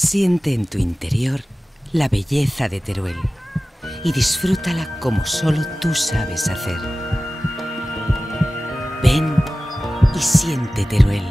Siente en tu interior la belleza de Teruel y disfrútala como solo tú sabes hacer. Ven y siente Teruel.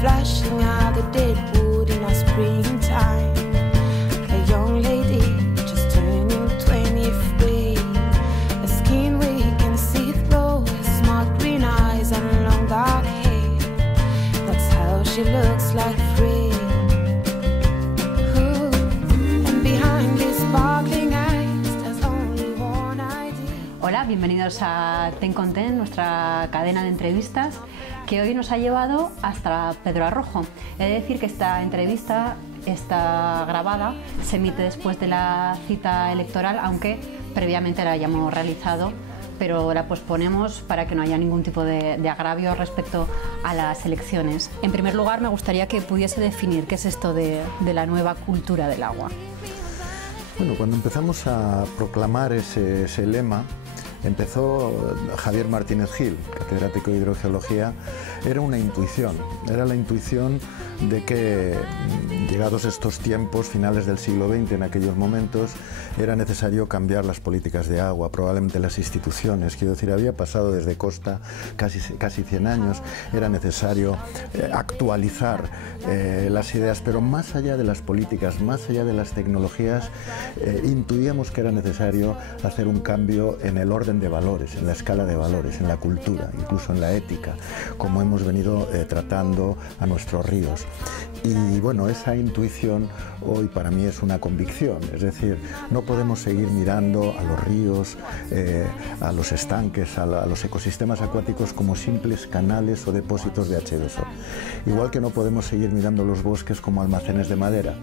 Flashing out the dead wood in our springtime. A young lady just turning 23. A skin we can see through, smart green eyes and long dark hair. That's how she looks, like free. Ooh. And behind these sparkling eyes there's only one idea. Hola, bienvenidos a Ten con Ten, nuestra cadena de entrevistas que hoy nos ha llevado hasta Pedro Arrojo. He de decir que esta entrevista está grabada, se emite después de la cita electoral, aunque previamente la hayamos realizado, pero la posponemos para que no haya ningún tipo de agravio respecto a las elecciones. En primer lugar, me gustaría que pudiese definir qué es esto de la nueva cultura del agua. Bueno, cuando empezamos a proclamar ese lema, empezó Javier Martínez Gil, catedrático de hidrogeología. Era una intuición, era la intuición de que, llegados estos tiempos, finales del siglo XX, en aquellos momentos, era necesario cambiar las políticas de agua, probablemente las instituciones. Quiero decir, había pasado desde Costa casi 100 años, era necesario actualizar las ideas, pero más allá de las políticas, más allá de las tecnologías, intuíamos que era necesario hacer un cambio en el orden de valores, en la escala de valores, en la cultura, incluso en la ética, como hemos venido tratando a nuestros ríos. Y bueno, esa intuición hoy para mí es una convicción, es decir, no podemos seguir mirando a los ríos, a los estanques, a los ecosistemas acuáticos como simples canales o depósitos de H2O. Igual que no podemos seguir mirando los bosques como almacenes de madera.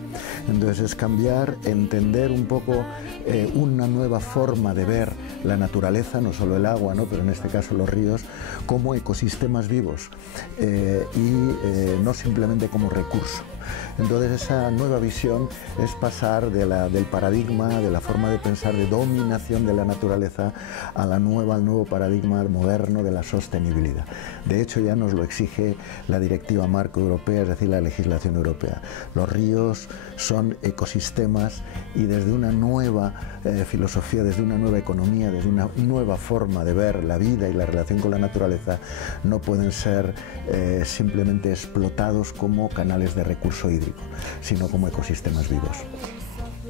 Entonces es cambiar, entender un poco una nueva forma de ver la naturaleza, no solo el agua, ¿no?, pero en este caso los ríos, como ecosistemas vivos y no simplemente como recurso. Entonces esa nueva visión es pasar del paradigma, de la forma de pensar de dominación de la naturaleza al nuevo paradigma moderno de la sostenibilidad. De hecho ya nos lo exige la Directiva Marco Europea, es decir, la legislación europea. Los ríos son ecosistemas y desde una nueva filosofía, desde una nueva economía, desde una nueva forma de ver la vida y la relación con la naturaleza, no pueden ser simplemente explotados como canales de recurso hídrico, sino como ecosistemas vivos.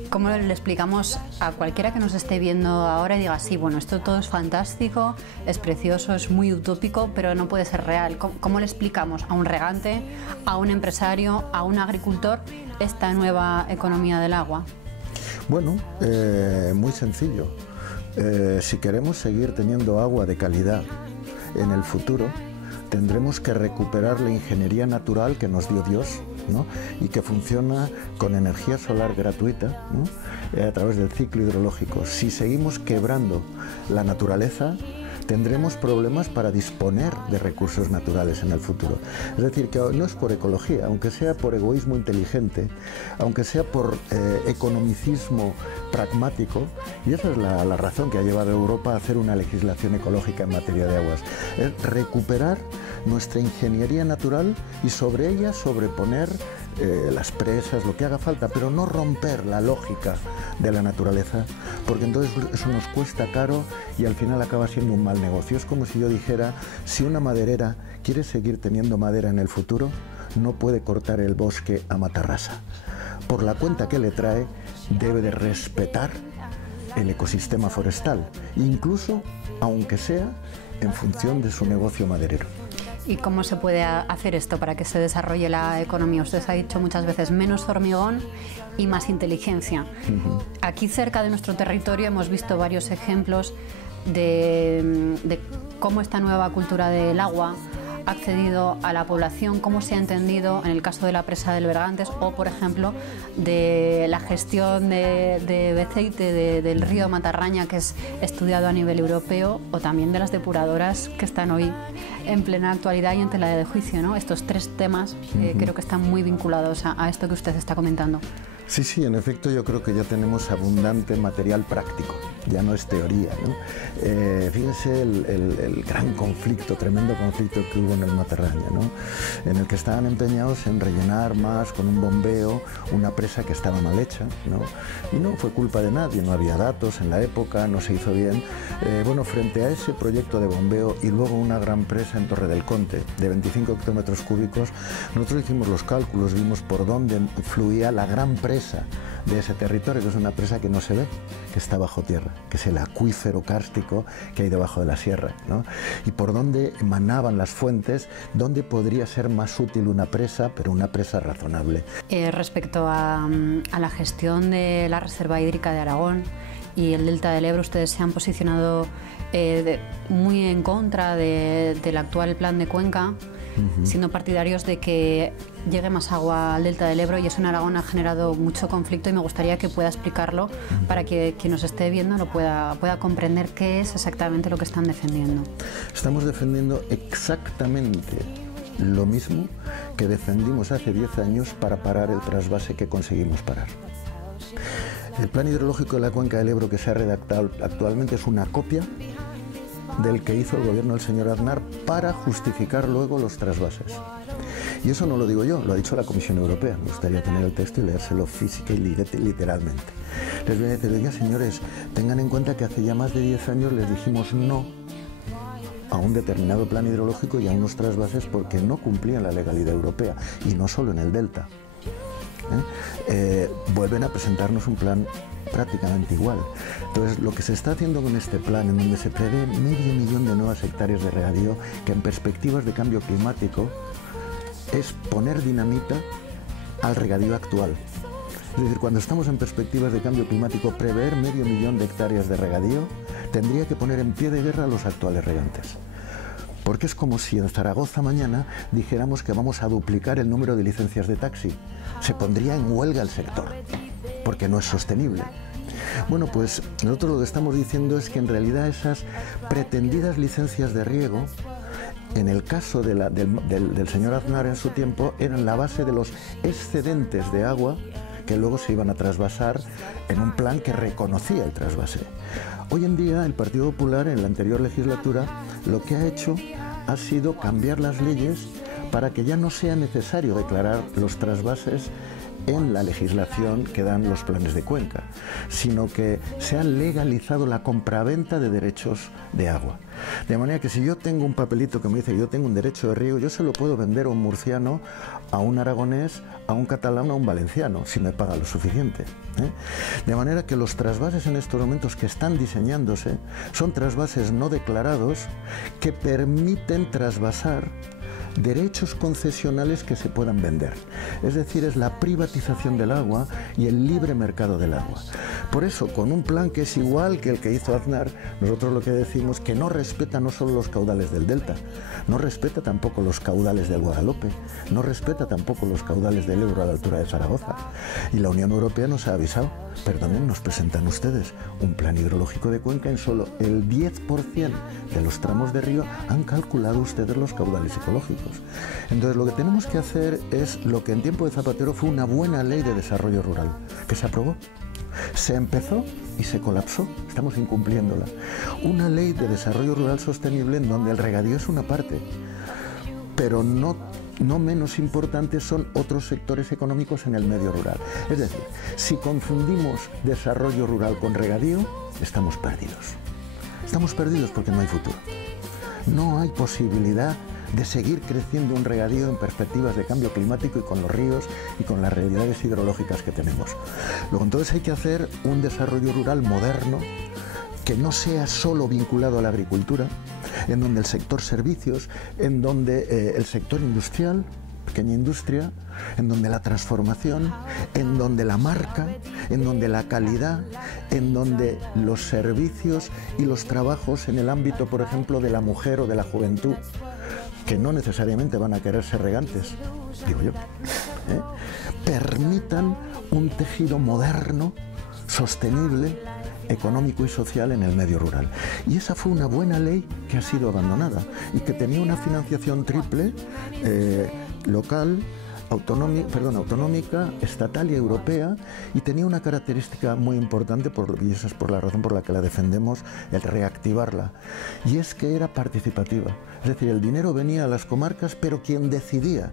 ¿Cómo le explicamos a cualquiera que nos esté viendo ahora y diga, sí, bueno, esto todo es fantástico, es precioso, es muy utópico, pero no puede ser real? ¿Cómo le explicamos a un regante, a un empresario, a un agricultor esta nueva economía del agua? Bueno, muy sencillo. Si queremos seguir teniendo agua de calidad en el futuro, tendremos que recuperar la ingeniería natural que nos dio Dios, ¿no?, y que funciona con energía solar gratuita, ¿no?, a través del ciclo hidrológico. Si seguimos quebrando la naturaleza, tendremos problemas para disponer de recursos naturales en el futuro. Es decir, que no es por ecología, aunque sea por egoísmo inteligente, aunque sea por economicismo pragmático, y esa es la razón que ha llevado a Europa a hacer una legislación ecológica en materia de aguas, es recuperar nuestra ingeniería natural y sobre ella sobreponer las presas, lo que haga falta, pero no romper la lógica de la naturaleza, porque entonces eso nos cuesta caro y al final acaba siendo un mal negocio. Es como si yo dijera, si una maderera quiere seguir teniendo madera en el futuro, no puede cortar el bosque a matarrasa. Por la cuenta que le trae, debe de respetar el ecosistema forestal, incluso aunque sea en función de su negocio maderero. ¿Y cómo se puede hacer esto para que se desarrolle la economía? Usted ha dicho muchas veces menos hormigón y más inteligencia. Aquí cerca de nuestro territorio hemos visto varios ejemplos de cómo esta nueva cultura del agua ha accedido a la población, cómo se ha entendido en el caso de la presa del Bergantes o, por ejemplo, de la gestión de Beceite, del río Matarraña, que es estudiado a nivel europeo, o también de las depuradoras que están hoy en plena actualidad y en tela de juicio, ¿no? Estos tres temas creo que están muy vinculados a esto que usted está comentando. Sí, sí, en efecto yo creo que ya tenemos abundante material práctico, ya no es teoría, ¿no? Fíjense el gran conflicto, tremendo conflicto que hubo en el Matarraña, ¿no? En el que estaban empeñados en rellenar más con un bombeo una presa que estaba mal hecha, ¿no? Y no fue culpa de nadie, no había datos en la época, no se hizo bien. Bueno, frente a ese proyecto de bombeo y luego una gran presa en Torre del Conte de 25 hectómetros cúbicos, nosotros hicimos los cálculos, vimos por dónde fluía la gran presa de ese territorio, que es una presa que no se ve, que está bajo tierra, que es el acuífero kárstico que hay debajo de la sierra, ¿no? Y por dónde emanaban las fuentes, dónde podría ser más útil una presa, pero una presa razonable. Respecto a la gestión de la reserva hídrica de Aragón y el delta del Ebro, ustedes se han posicionado muy en contra del actual plan de Cuenca, siendo partidarios de que llegue más agua al delta del Ebro, y eso en Aragón ha generado mucho conflicto, y me gustaría que pueda explicarlo para que quien nos esté viendo lo pueda comprender qué es exactamente lo que están defendiendo. Estamos defendiendo exactamente lo mismo que defendimos hace 10 años para parar el trasvase que conseguimos parar. El plan hidrológico de la cuenca del Ebro que se ha redactado actualmente es una copia del que hizo el gobierno del señor Aznar para justificar luego los trasvases. Y eso no lo digo yo, lo ha dicho la Comisión Europea. Me gustaría tener el texto y leérselo física y literalmente. Les voy a decir, oiga, señores, tengan en cuenta que hace ya más de 10 años les dijimos no a un determinado plan hidrológico y a unos trasvases porque no cumplían la legalidad europea, y no solo en el delta. Vuelven a presentarnos un plan prácticamente igual. Entonces, lo que se está haciendo con este plan, en donde se prevé 500.000 de nuevas hectáreas de regadío, que en perspectivas de cambio climático es poner dinamita al regadío actual. Es decir, cuando estamos en perspectivas de cambio climático, prever 500.000 de hectáreas de regadío tendría que poner en pie de guerra a los actuales regantes. Porque es como si en Zaragoza mañana dijéramos que vamos a duplicar el número de licencias de taxi. Se pondría en huelga el sector, porque no es sostenible. Bueno, pues nosotros lo que estamos diciendo es que en realidad esas pretendidas licencias de riego, en el caso del señor Aznar en su tiempo, eran la base de los excedentes de agua que luego se iban a trasvasar en un plan que reconocía el trasvase. Hoy en día el Partido Popular, en la anterior legislatura, lo que ha hecho ha sido cambiar las leyes para que ya no sea necesario declarar los trasvases en la legislación que dan los planes de cuenca, sino que se ha legalizado la compraventa de derechos de agua. De manera que si yo tengo un papelito que me dice que yo tengo un derecho de riego, yo se lo puedo vender a un murciano, a un aragonés, a un catalán o a un valenciano, si me paga lo suficiente, ¿eh? De manera que los trasvases en estos momentos que están diseñándose son trasvases no declarados que permiten trasvasar derechos concesionales que se puedan vender. Es decir, es la privatización del agua y el libre mercado del agua. Por eso, con un plan que es igual que el que hizo Aznar, nosotros lo que decimos que no respeta no solo los caudales del delta, no respeta tampoco los caudales del Guadalope, no respeta tampoco los caudales del Ebro a la altura de Zaragoza. Y la Unión Europea nos ha avisado, perdonen, nos presentan ustedes un plan hidrológico de cuenca, en solo el 10% de los tramos de río han calculado ustedes los caudales ecológicos. Entonces lo que tenemos que hacer es lo que en tiempo de Zapatero fue una buena ley de desarrollo rural, que se aprobó, se empezó y se colapsó, estamos incumpliéndola. Una ley de desarrollo rural sostenible en donde el regadío es una parte, pero no menos importantes son otros sectores económicos en el medio rural. Es decir, si confundimos desarrollo rural con regadío, estamos perdidos. Estamos perdidos porque no hay futuro. No hay posibilidad de seguir creciendo un regadío en perspectivas de cambio climático y con los ríos y con las realidades hidrológicas que tenemos. Luego entonces hay que hacer un desarrollo rural moderno que no sea solo vinculado a la agricultura, en donde el sector servicios, en donde el sector industrial, pequeña industria, en donde la transformación, en donde la marca, en donde la calidad, en donde los servicios y los trabajos en el ámbito, por ejemplo, de la mujer o de la juventud, que no necesariamente van a querer ser regantes, digo yo, permitan un tejido moderno, sostenible, económico y social en el medio rural. Y esa fue una buena ley que ha sido abandonada y que tenía una financiación triple, local, autonómica, estatal y europea, y tenía una característica muy importante, y esa es por la razón por la que la defendemos, el reactivarla, y es que era participativa. Es decir, el dinero venía a las comarcas, pero quien decidía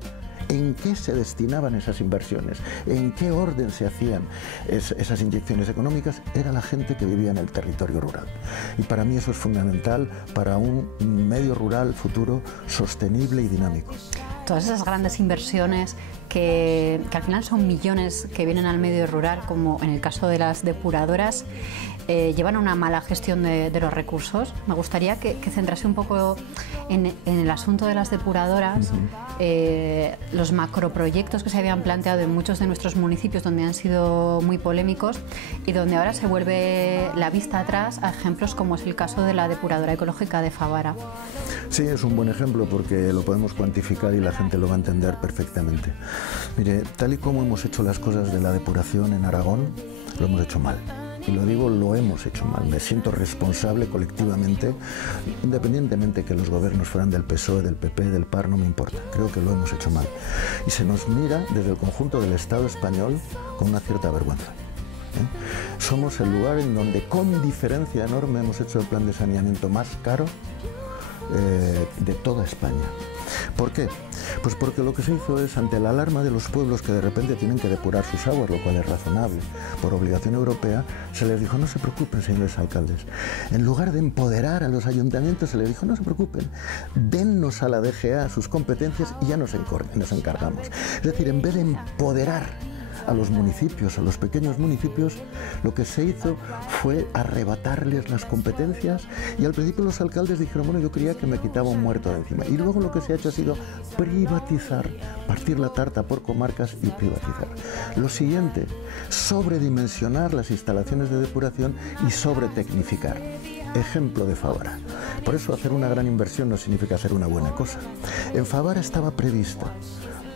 en qué se destinaban esas inversiones, en qué orden se hacían esas inyecciones económicas, era la gente que vivía en el territorio rural. Y para mí eso es fundamental para un medio rural futuro sostenible y dinámico. Todas esas grandes inversiones que al final son millones que vienen al medio rural, como en el caso de las depuradoras, llevan a una mala gestión de los recursos. Me gustaría que centrase un poco en el asunto de las depuradoras, los macroproyectos que se habían planteado en muchos de nuestros municipios, donde han sido muy polémicos y donde ahora se vuelve la vista atrás a ejemplos como es el caso de la depuradora ecológica de Favara. Sí, es un buen ejemplo porque lo podemos cuantificar y la gente lo va a entender perfectamente. Mire, tal y como hemos hecho las cosas de la depuración en Aragón, lo hemos hecho mal. Y lo digo, lo hemos hecho mal. Me siento responsable colectivamente, independientemente que los gobiernos fueran del PSOE, del PP, del PAR, no me importa. Creo que lo hemos hecho mal. Y se nos mira desde el conjunto del Estado español con una cierta vergüenza. Somos el lugar en donde, con diferencia enorme, hemos hecho el plan de saneamiento más caro de toda España. ¿Por qué? Pues porque lo que se hizo es, ante la alarma de los pueblos que de repente tienen que depurar sus aguas, lo cual es razonable, por obligación europea, se les dijo: no se preocupen, señores alcaldes. En lugar de empoderar a los ayuntamientos, se les dijo: no se preocupen, dennos a la DGA sus competencias y ya nos encargamos. Es decir, en vez de empoderar a los municipios, a los pequeños municipios, lo que se hizo fue arrebatarles las competencias, y al principio los alcaldes dijeron: bueno, yo creía que me quitaba un muerto de encima, y luego lo que se ha hecho ha sido privatizar, partir la tarta por comarcas y privatizar. Lo siguiente, sobredimensionar las instalaciones de depuración y sobretecnificar. Ejemplo de Favara. Por eso hacer una gran inversión no significa hacer una buena cosa. En Favara estaba prevista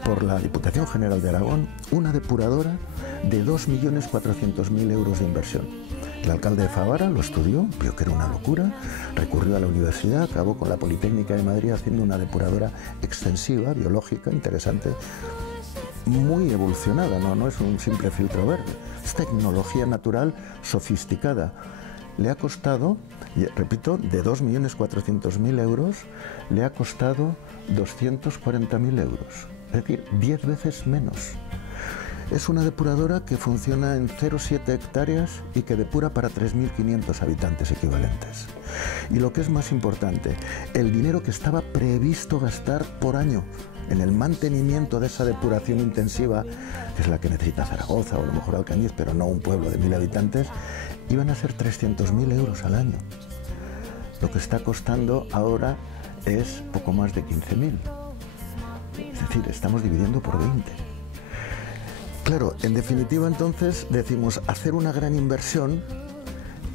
por la Diputación General de Aragón una depuradora de 2.400.000 euros de inversión. El alcalde de Favara lo estudió, vio que era una locura, recurrió a la universidad, acabó con la Politécnica de Madrid haciendo una depuradora extensiva, biológica, interesante, muy evolucionada, no es un simple filtro verde, es tecnología natural sofisticada. Le ha costado, repito, de 2.400.000 euros, le ha costado 240.000 euros. Es decir, 10 veces menos. Es una depuradora que funciona en 0,7 hectáreas y que depura para 3.500 habitantes equivalentes. Y lo que es más importante, el dinero que estaba previsto gastar por año en el mantenimiento de esa depuración intensiva, que es la que necesita Zaragoza o a lo mejor Alcañiz, pero no un pueblo de 1.000 habitantes, iban a ser 300.000 euros al año. Lo que está costando ahora es poco más de 15.000. Es decir, estamos dividiendo por 20. Claro, en definitiva entonces decimos, hacer una gran inversión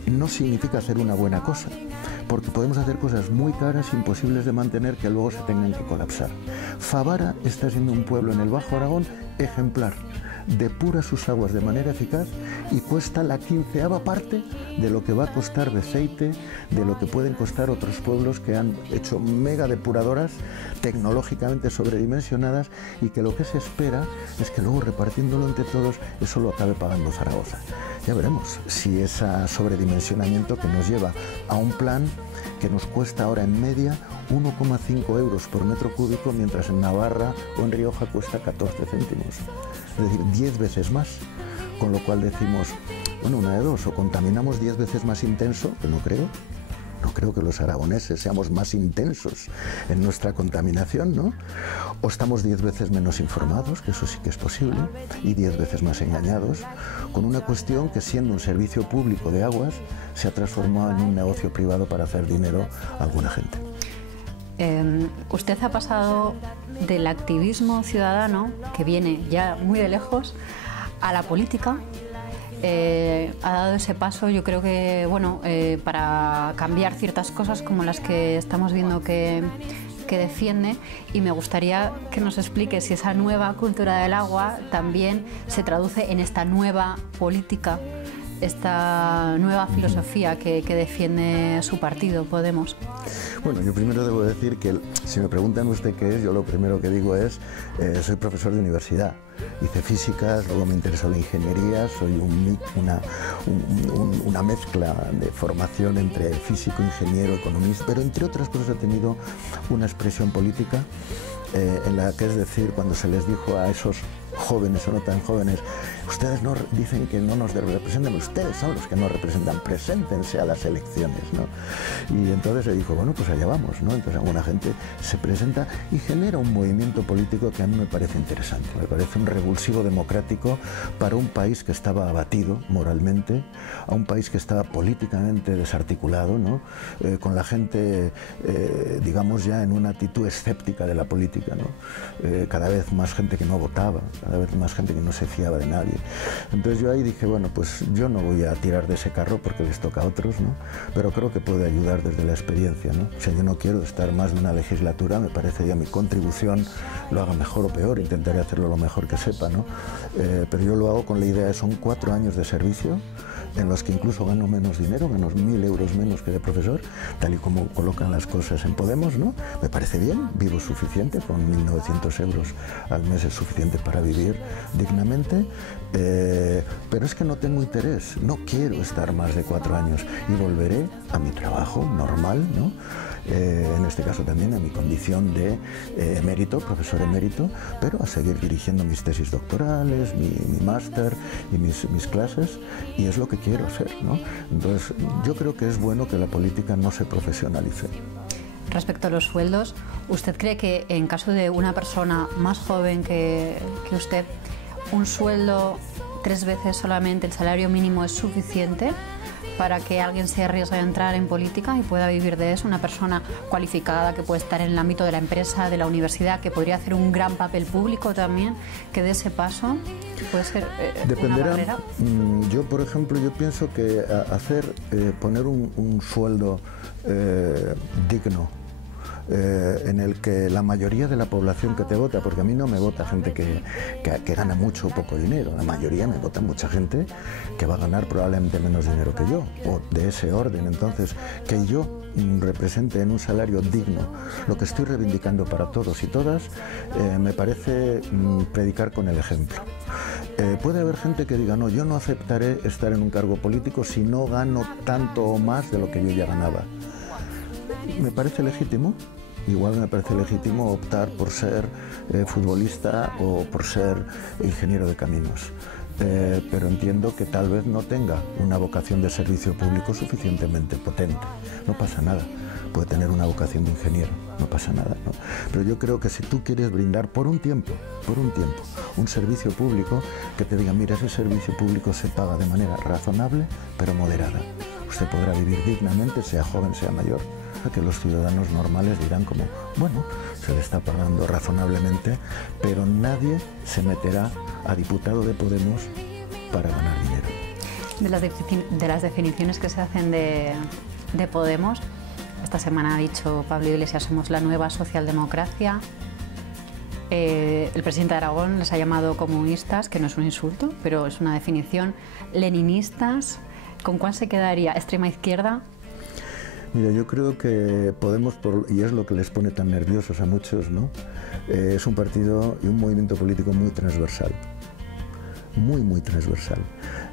no significa hacer una buena cosa, porque podemos hacer cosas muy caras, imposibles de mantener, que luego se tengan que colapsar. Favara está siendo un pueblo en el Bajo Aragón ejemplar. Depura sus aguas de manera eficaz y cuesta la 15ª parte de lo que va a costar Beceite, de lo que pueden costar otros pueblos que han hecho mega depuradoras tecnológicamente sobredimensionadas, y que lo que se espera es que luego, repartiéndolo entre todos, eso lo acabe pagando Zaragoza. Ya veremos si ese sobredimensionamiento que nos lleva a un plan que nos cuesta ahora en media 1,5 euros por metro cúbico, mientras en Navarra o en Rioja cuesta 14 céntimos. Es decir, 10 veces más. Con lo cual decimos, bueno, una de dos: o contaminamos 10 veces más intenso, que no creo, No creo que los aragoneses seamos más intensos en nuestra contaminación, ¿no? O estamos 10 veces menos informados, que eso sí que es posible, y 10 veces más engañados, con una cuestión que, siendo un servicio público de aguas, se ha transformado en un negocio privado para hacer dinero a alguna gente. Usted ha pasado del activismo ciudadano, que viene ya muy de lejos, a la política. Ha dado ese paso, yo creo que, bueno, para cambiar ciertas cosas como las que estamos viendo que defiende, y me gustaría que nos explique si esa nueva cultura del agua también se traduce en esta nueva política, esta nueva filosofía que defiende su partido, Podemos. Bueno, yo primero debo decir que si me preguntan usted qué es, yo lo primero que digo es soy profesor de universidad. Hice físicas, luego me interesó la ingeniería, soy una mezcla de formación entre físico, ingeniero, economista, pero entre otras cosas he tenido una expresión política en la que, es decir, cuando se les dijo a esos jóvenes o no tan jóvenes, ustedes no dicen que no nos representan, ustedes son los que nos representan, preséntense a las elecciones, ¿no? Y entonces se dijo, bueno, pues allá vamos, ¿no? Entonces alguna gente se presenta y genera un movimiento político que a mí me parece interesante, me parece un revulsivo democrático para un país que estaba abatido moralmente, a un país que estaba políticamente desarticulado, ¿no? Con la gente, digamos, ya en una actitud escéptica de la política, ¿no? Cada vez más gente que no votaba, cada vez más gente que no se fiaba de nadie. Entonces yo ahí dije, bueno, pues yo no voy a tirar de ese carro porque les toca a otros, ¿no? Pero creo que puede ayudar desde la experiencia, ¿no? O sea, yo no quiero estar más de una legislatura, me parece ya mi contribución, lo haga mejor o peor, intentaré hacerlo lo mejor que sepa, ¿no? Pero yo lo hago con la idea de son 4 años de servicio, en los que incluso gano menos dinero, gano 1.000 euros menos que de profesor, tal y como colocan las cosas en Podemos, ¿no? Me parece bien, vivo suficiente, con 1.900 euros al mes es suficiente para vivir dignamente, pero es que no tengo interés, no quiero estar más de 4 años y volveré a mi trabajo normal, ¿no? En este caso también a mi condición de emérito, profesor emérito, pero a seguir dirigiendo mis tesis doctorales, mi máster y mis clases, y es lo que quiero hacer, ¿no? Entonces yo creo que es bueno que la política no se profesionalice. Respecto a los sueldos, ¿usted cree que en caso de una persona más joven que usted, un sueldo 3 veces solamente el salario mínimo es suficiente para que alguien se arriesgue a entrar en política y pueda vivir de eso? Una persona cualificada que puede estar en el ámbito de la empresa, de la universidad, que podría hacer un gran papel público también, que dé ese paso, puede ser dependerá, una barrera. Yo, por ejemplo, yo pienso que poner un sueldo digno, en el que la mayoría de la población que te vota, porque a mí no me vota gente que gana mucho o poco dinero, la mayoría me vota mucha gente que va a ganar probablemente menos dinero que yo, o de ese orden. Entonces, que yo represente en un salario digno lo que estoy reivindicando para todos y todas, me parece predicar con el ejemplo. Puede haber gente que diga, no, yo no aceptaré estar en un cargo político si no gano tanto o más de lo que yo ya ganaba. Me parece legítimo, igual me parece legítimo optar por ser futbolista o por ser ingeniero de caminos, pero entiendo que tal vez no tenga una vocación de servicio público suficientemente potente. No pasa nada, puede tener una vocación de ingeniero, no pasa nada, ¿no? Pero yo creo que si tú quieres brindar por un tiempo, un servicio público, que te diga, mira, ese servicio público se paga de manera razonable, pero moderada. Usted podrá vivir dignamente, sea joven, sea mayor, que los ciudadanos normales dirán como, bueno, se le está pagando razonablemente, pero nadie se meterá a diputado de Podemos para ganar dinero. De las definiciones que se hacen de Podemos, esta semana ha dicho Pablo Iglesias, somos la nueva socialdemocracia. El presidente de Aragón les ha llamado comunistas, que no es un insulto, pero es una definición. Leninistas, ¿con cuál se quedaría? ¿Extrema izquierda? Mira, yo creo que Podemos, y es lo que les pone tan nerviosos a muchos, ¿no? Es un partido y un movimiento político muy transversal, muy transversal,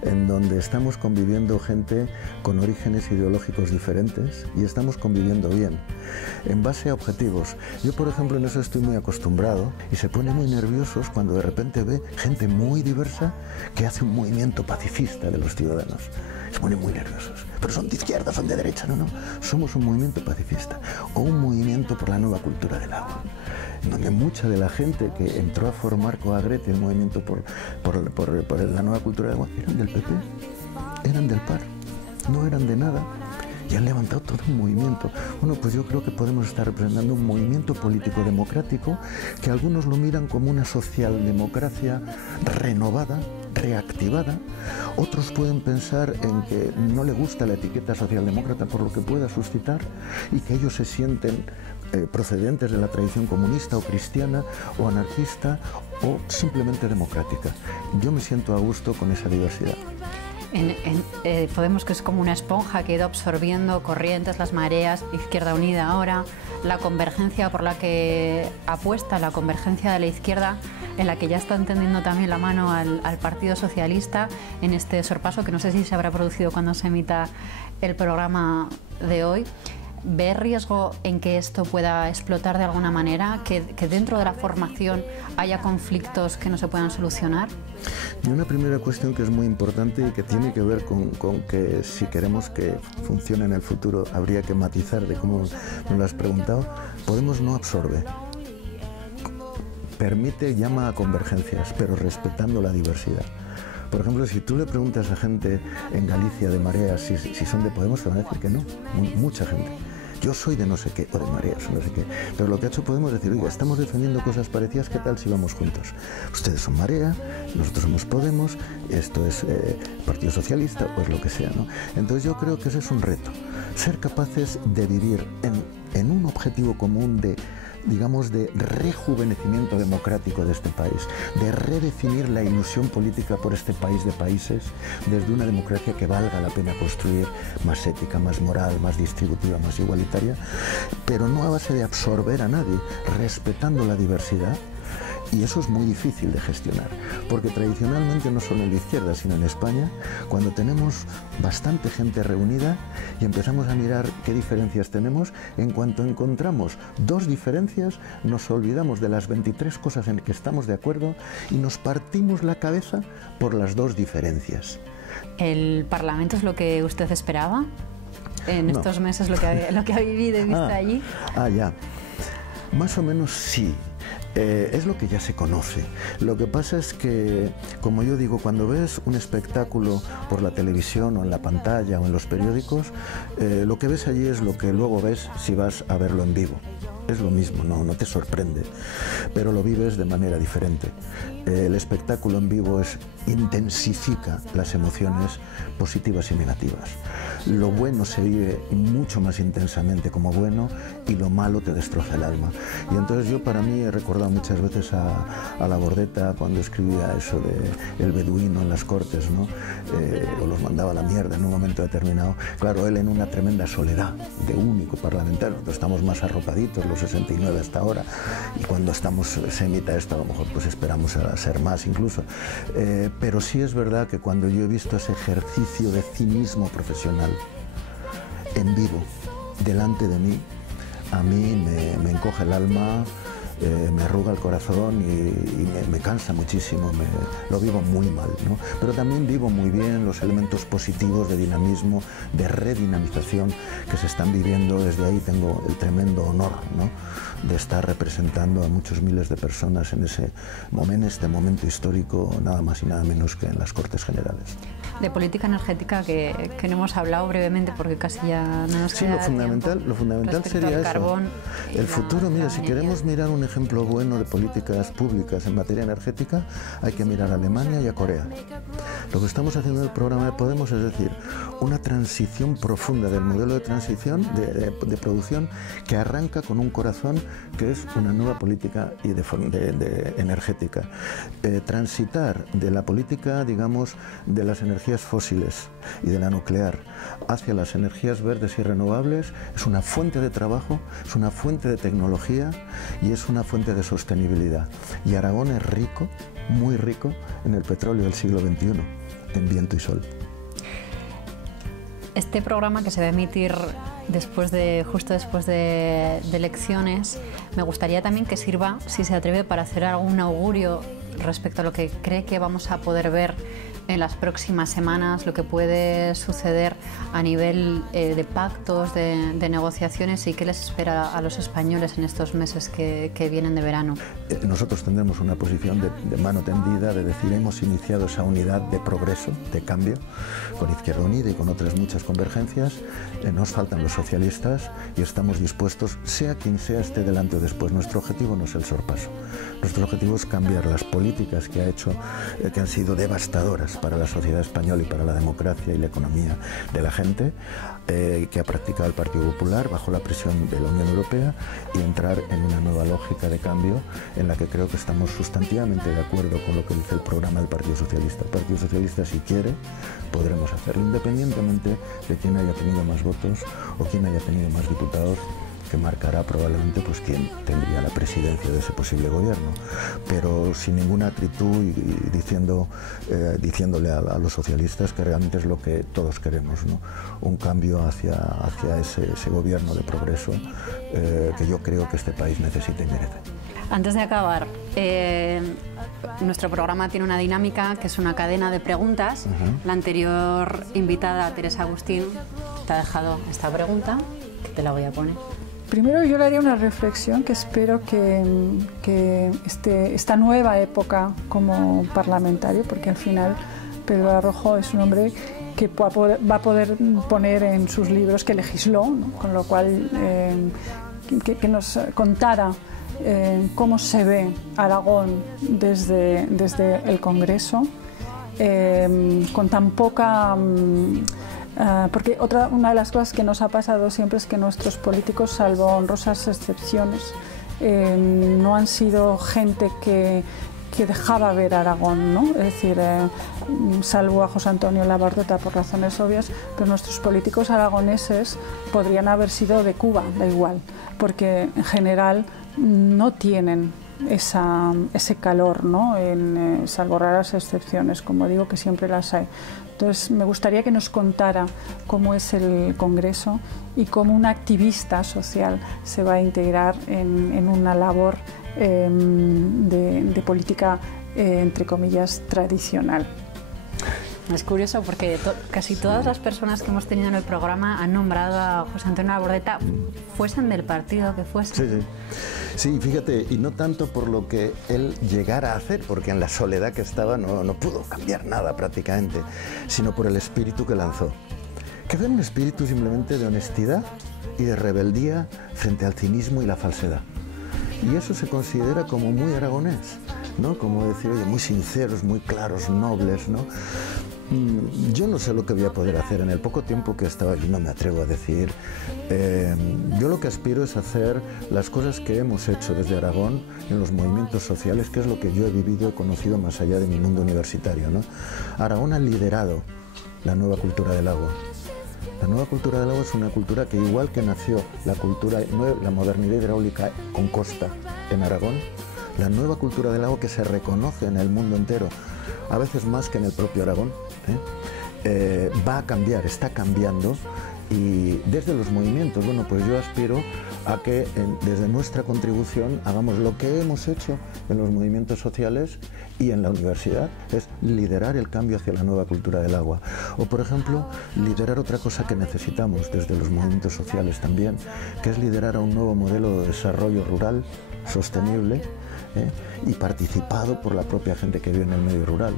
en donde estamos conviviendo gente con orígenes ideológicos diferentes y estamos conviviendo bien, en base a objetivos. Yo, por ejemplo, en eso estoy muy acostumbrado y se pone muy nerviosos cuando de repente ve gente muy diversa que hace un movimiento pacifista de los ciudadanos. se ponen muy nerviosos. Pero son de izquierda, son de derecha, no. Somos un movimiento pacifista o un movimiento por la nueva cultura del agua, donde mucha de la gente que entró a formar Coagrete, el movimiento por la nueva cultura del agua, eran del PP, eran del PAR, no eran de nada. Y han levantado todo un movimiento. Bueno, pues yo creo que podemos estar representando un movimiento político democrático que algunos lo miran como una socialdemocracia renovada, reactivada. Otros pueden pensar en que no le gusta la etiqueta socialdemócrata por lo que pueda suscitar y que ellos se sienten procedentes de la tradición comunista o cristiana o anarquista o simplemente democrática. Yo me siento a gusto con esa diversidad. Podemos, que es como una esponja que ha ido absorbiendo corrientes, las mareas, Izquierda Unida ahora, la convergencia por la que apuesta, la convergencia de la izquierda, en la que ya está tendiendo también la mano al Partido Socialista en este sorpaso, que no sé si se habrá producido cuando se emita el programa de hoy. ¿Ve riesgo en que esto pueda explotar de alguna manera, que dentro de la formación haya conflictos que no se puedan solucionar? Y una primera cuestión que es muy importante y que tiene que ver con que si queremos que funcione en el futuro habría que matizar de cómo me lo has preguntado. Podemos no absorbe. Permite, llama a convergencias, pero respetando la diversidad. Por ejemplo, si tú le preguntas a gente en Galicia de Mareas si son de Podemos, te van a decir que no, mucha gente. Yo soy de no sé qué, o de Mareas, o no sé qué. Pero lo que ha hecho Podemos es decir, oiga, estamos defendiendo cosas parecidas, ¿qué tal si vamos juntos? Ustedes son Marea, nosotros somos Podemos, esto es Partido Socialista, o es lo que sea, ¿no? Entonces yo creo que ese es un reto, ser capaces de vivir en un objetivo común de, digamos, de rejuvenecimiento democrático de este país, de redefinir la ilusión política por este país de países desde una democracia que valga la pena construir, más ética, más moral, más distributiva, más igualitaria, pero no a base de absorber a nadie, respetando la diversidad. Y eso es muy difícil de gestionar, porque tradicionalmente no solo en la izquierda, sino en España, cuando tenemos bastante gente reunida y empezamos a mirar qué diferencias tenemos, en cuanto encontramos dos diferencias, nos olvidamos de las 23 cosas en que estamos de acuerdo y nos partimos la cabeza por las dos diferencias. ¿El Parlamento es lo que usted esperaba en estos meses, lo que ha vivido y visto allí? Ya. Más o menos sí. Es lo que ya se conoce. Lo que pasa es que, como yo digo, cuando ves un espectáculo por la televisión o en la pantalla o en los periódicos, lo que ves allí es lo que luego ves si vas a verlo en vivo. Es lo mismo, no te sorprende, pero lo vives de manera diferente. El espectáculo en vivo intensifica las emociones positivas y negativas. Lo bueno se vive mucho más intensamente como bueno y lo malo te destroza el alma. Y entonces yo, para mí, he recordado muchas veces a Labordeta cuando escribía eso de el beduino en las Cortes, ¿no? O los mandaba a la mierda en un momento determinado. Claro, él en una tremenda soledad de único parlamentario. Nosotros estamos más arropaditos, los 69 hasta ahora, y cuando se emita esto a lo mejor pues esperamos a ser más incluso. Pero sí es verdad que cuando yo he visto ese ejercicio de cinismo profesional en vivo, delante de mí, a mí me encoge el alma, me arruga el corazón y me cansa muchísimo, lo vivo muy mal, ¿no? Pero también vivo muy bien los elementos positivos de dinamismo, de redinamización que se están viviendo. Desde ahí tengo el tremendo honor, ¿no?, de estar representando a muchos miles de personas en este momento histórico, nada más y nada menos que en las Cortes Generales. De política energética, que no hemos hablado brevemente porque casi ya no nos queda tiempo. Lo fundamental sería eso. El futuro, mira, si queremos mirar un ejemplo bueno de políticas públicas en materia energética, hay que mirar a Alemania y a Corea. Lo que estamos haciendo en el programa de Podemos es decir, una transición profunda del modelo de transición, de producción, que arranca con un corazón que es una nueva política energética. Transitar de la política, digamos, de las energías fósiles y de la nuclear hacia las energías verdes y renovables es una fuente de trabajo, es una fuente de tecnología y es una fuente de sostenibilidad. Y Aragón es rico, muy rico, en el petróleo del siglo XXI, en viento y sol. Este programa, que se va a emitir justo después de elecciones, me gustaría también que sirva, si se atreve, para hacer algún augurio respecto a lo que cree que vamos a poder ver en las próximas semanas lo que puede suceder a nivel de pactos, de negociaciones, y qué les espera a los españoles en estos meses que vienen de verano? Nosotros tendremos una posición de mano tendida, de decir, hemos iniciado esa unidad de progreso, de cambio, con Izquierda Unida y con otras muchas convergencias. Nos faltan los socialistas y estamos dispuestos, sea quien sea esté delante o después. Nuestro objetivo no es el sorpaso. Nuestro objetivo es cambiar las políticas que han sido devastadoras para la sociedad española y para la democracia y la economía de la gente, que ha practicado el Partido Popular bajo la presión de la Unión Europea, y entrar en una nueva lógica de cambio en la que creo que estamos sustantivamente de acuerdo con lo que dice el programa del Partido Socialista. El Partido Socialista, si quiere, podremos hacerlo, independientemente de quién haya tenido más votos o quién haya tenido más diputados, que marcará probablemente pues quién tendría la presidencia de ese posible gobierno, pero sin ninguna acritud y diciéndole a los socialistas que realmente es lo que todos queremos, ¿no? Un cambio hacia ese gobierno de progreso que yo creo que este país necesita y merece. Antes de acabar, nuestro programa tiene una dinámica que es una cadena de preguntas. La anterior invitada, Teresa Agustín, te ha dejado esta pregunta, que te la voy a poner. Primero yo le haría una reflexión que espero que esta nueva época como parlamentario, porque al final Pedro Arrojo es un hombre que va a poder poner en sus libros que legisló, ¿no? Con lo cual que nos contara cómo se ve Aragón desde el Congreso, con tan poca... porque una de las cosas que nos ha pasado siempre es que nuestros políticos, salvo honrosas excepciones, no han sido gente que dejaba ver Aragón, ¿no? Es decir, salvo a José Antonio Labardeta por razones obvias, pero nuestros políticos aragoneses podrían haber sido de Cuba, da igual, porque en general no tienen ese calor, ¿no? Salvo raras excepciones, como digo, que siempre las hay. Entonces, me gustaría que nos contara cómo es el Congreso y cómo un activista social se va a integrar en una labor de política, entre comillas, tradicional. Es curioso porque casi todas las personas que hemos tenido en el programa han nombrado a José Antonio Labordeta, fuesen del partido que fuesen. Sí, fíjate, y no tanto por lo que él llegara a hacer, porque en la soledad que estaba no pudo cambiar nada prácticamente, sino por el espíritu que lanzó. Que era un espíritu simplemente de honestidad y de rebeldía frente al cinismo y la falsedad. Y eso se considera como muy aragonés, ¿no? Como decir, oye, muy sinceros, muy claros, nobles, ¿no? Yo no sé lo que voy a poder hacer en el poco tiempo que he estado allí, no me atrevo a decir. Yo lo que aspiro es hacer las cosas que hemos hecho desde Aragón en los movimientos sociales, que es lo que yo he vivido y conocido más allá de mi mundo universitario, ¿no? Aragón ha liderado la nueva cultura del agua. La nueva cultura del agua es una cultura que, igual que nació la modernidad hidráulica con Costa en Aragón, la nueva cultura del agua que se reconoce en el mundo entero, a veces más que en el propio Aragón, va a cambiar, está cambiando, y desde los movimientos, bueno, pues yo aspiro a que desde nuestra contribución hagamos lo que hemos hecho en los movimientos sociales y en la universidad, es liderar el cambio hacia la nueva cultura del agua. O, por ejemplo, liderar otra cosa que necesitamos desde los movimientos sociales también, que es liderar a un nuevo modelo de desarrollo rural sostenible, y participado por la propia gente que vive en el medio rural.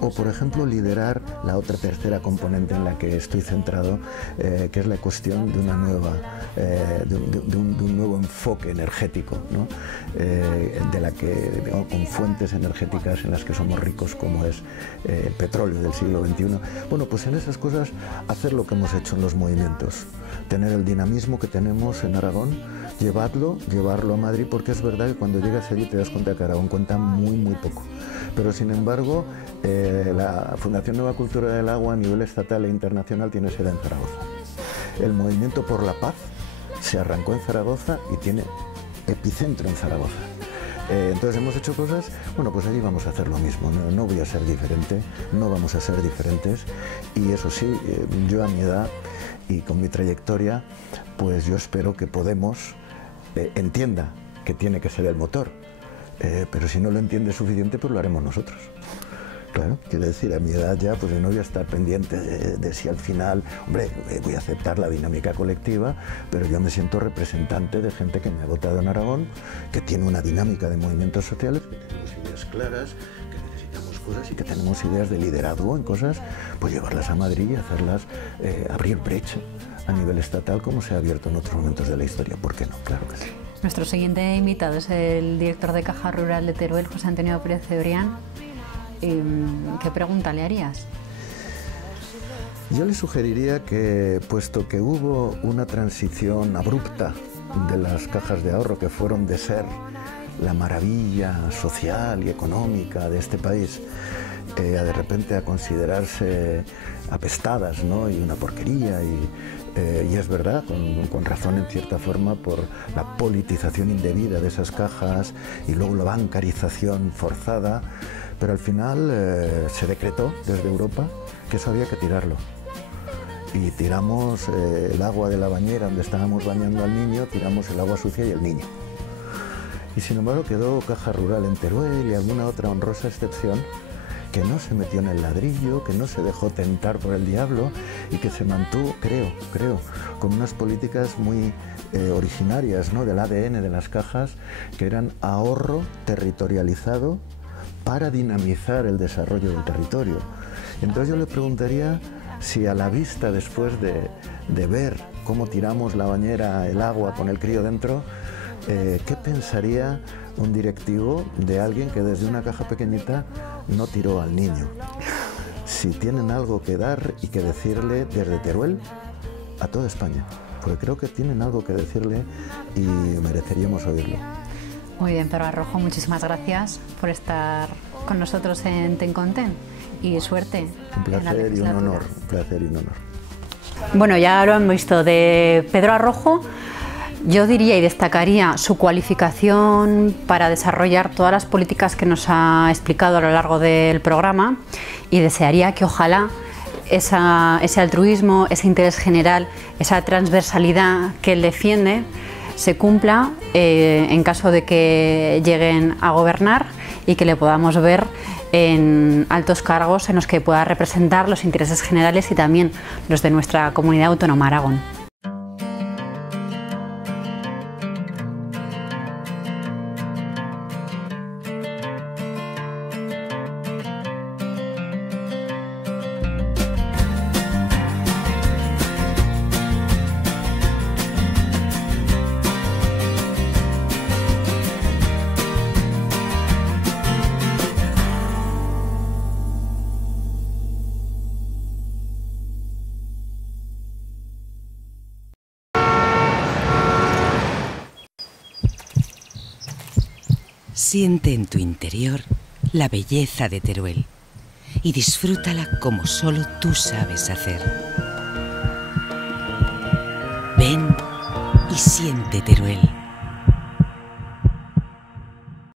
O, por ejemplo, liderar la otra tercera componente en la que estoy centrado, que es la cuestión de una nueva, de un nuevo enfoque energético, ¿no? Digamos, con fuentes energéticas en las que somos ricos, como es el petróleo del siglo XXI. Bueno, pues en esas cosas hacer lo que hemos hecho en los movimientos, tener el dinamismo que tenemos en Aragón, llevarlo a Madrid, porque es verdad que cuando llegas allí te das cuenta que Aragón cuenta muy poco. Pero sin embargo, la Fundación Nueva Cultura del Agua a nivel estatal e internacional tiene sede en Zaragoza. El movimiento por la paz se arrancó en Zaragoza y tiene epicentro en Zaragoza. Entonces hemos hecho cosas, bueno, pues allí vamos a hacer lo mismo, no voy a ser diferente, no vamos a ser diferentes, y eso sí, yo a mi edad y con mi trayectoria, pues yo espero que Podemos entienda que tiene que ser el motor, pero si no lo entiende suficiente, pues lo haremos nosotros. Claro, quiero decir, a mi edad ya, pues yo no voy a estar pendiente de si al final, hombre, voy a aceptar la dinámica colectiva, pero yo me siento representante de gente que me ha votado en Aragón, que tiene una dinámica de movimientos sociales, que tenemos ideas claras, que necesitamos cosas y que tenemos ideas de liderazgo en cosas, pues llevarlas a Madrid y hacerlas, abrir brecha a nivel estatal como se ha abierto en otros momentos de la historia. ¿Por qué no? Claro que sí. Nuestro siguiente invitado es el director de Caja Rural de Teruel, José Antonio Pérez Cebrián. ¿Qué pregunta le harías? Yo le sugeriría que, puesto que hubo una transición abrupta de las cajas de ahorro, que fueron de ser la maravilla social y económica de este país, de repente a considerarse apestadas, ¿no? Y una porquería, y es verdad, con razón en cierta forma, por la politización indebida de esas cajas y luego la bancarización forzada, pero al final se decretó desde Europa que eso había que tirarlo. Y tiramos el agua de la bañera donde estábamos bañando al niño, tiramos el agua sucia y el niño. Y sin embargo quedó Caja Rural en Teruel y alguna otra honrosa excepción que no se metió en el ladrillo, que no se dejó tentar por el diablo y que se mantuvo, creo, con unas políticas muy originarias, ¿no? Del ADN de las cajas, que eran ahorro territorializado para dinamizar el desarrollo del territorio. Entonces yo le preguntaría si a la vista, después de ver cómo tiramos la bañera, el agua con el crío dentro, ¿qué pensaría un directivo de alguien que desde una caja pequeñita no tiró al niño? Si tienen algo que dar y que decirle desde Teruel a toda España, porque creo que tienen algo que decirle y mereceríamos oírlo. Muy bien, Pedro Arrojo, muchísimas gracias por estar con nosotros en Ten con Ten y suerte. Un placer y un honor, un placer y un honor. Bueno, ya lo han visto de Pedro Arrojo. Yo diría y destacaría su cualificación para desarrollar todas las políticas que nos ha explicado a lo largo del programa, y desearía que ojalá ese altruismo, ese interés general, esa transversalidad que él defiende se cumpla en caso de que lleguen a gobernar y que le podamos ver en altos cargos en los que pueda representar los intereses generales y también los de nuestra comunidad autónoma Aragón. Siente en tu interior la belleza de Teruel y disfrútala como solo tú sabes hacer. Ven y siente Teruel.